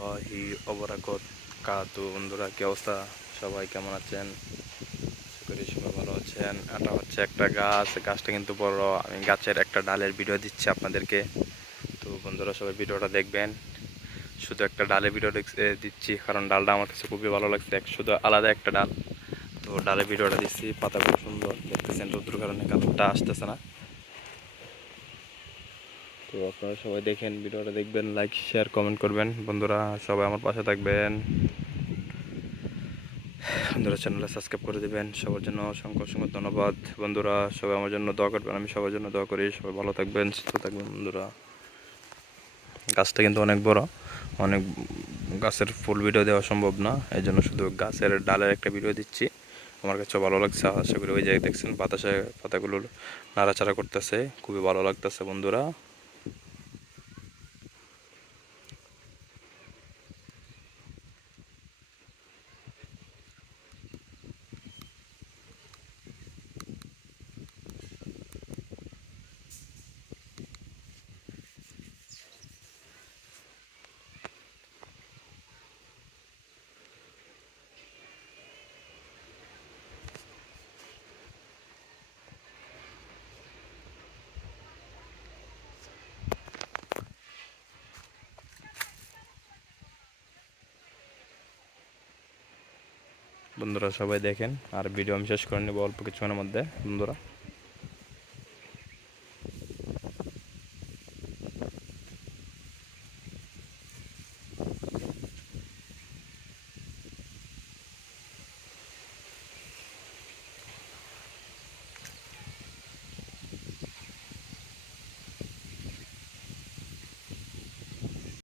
রহমতুল্লাহি ওবারাকাতুহু। বন্ধুরা, কি অবস্থা? সবাই কেমন আছেন? আশা করি সবাই ভালো আছেন। এটা হচ্ছে একটা গাছটা কিন্তু বড়। আমি গাছের একটা ডালের ভিডিও দিচ্ছি আপনাদেরকে। তো বন্ধুরা, সবাই ভিডিওটা দেখবেন। শুধু একটা ডালের ভিডিও দিচ্ছি, কারণ ডালটা আমার কাছে খুবই ভালো লাগছে। শুধু আলাদা একটা ডাল, তো ডালের ভিডিওটা দিচ্ছি। পাতা খুব সুন্দর দেখতেছেন, রোদ্দুর কারণে কালারটা আসতেছে না। তো আপনারা সবাই দেখেন, ভিডিওটা দেখবেন, লাইক শেয়ার কমেন্ট করবেন। বন্ধুরা, সবাই আমার পাশে থাকবেন। বন্ধুরা, চ্যানেলটা সাবস্ক্রাইব করে দেবেন। সবার জন্য অসংখ্য অসংখ্য ধন্যবাদ। বন্ধুরা, সবাই আমার জন্য দোয়া করবেন। আমি সবার জন্য দোয়া করি। সবাই ভালো থাকবেন, সুস্থ থাকবেন। বন্ধুরা, গাছটা কিন্তু অনেক বড়, অনেক গাছের ফুল ভিডিও দেওয়া সম্ভব না, এই জন্য শুধু গাছের ডালের একটা ভিডিও দিচ্ছি। আমার কাছে ভালো লাগছে। আশা করি ওই জায়গায় দেখছেন পাতাগুলো নাড়াচাড়া করতেছে, খুবই ভালো লাগতেছে। বন্ধুরা, সবাই দেখেন। আর ভিডিও আমি শেষ করে নেব অল্প কিছুক্ষণের মধ্যে। বন্ধুরা,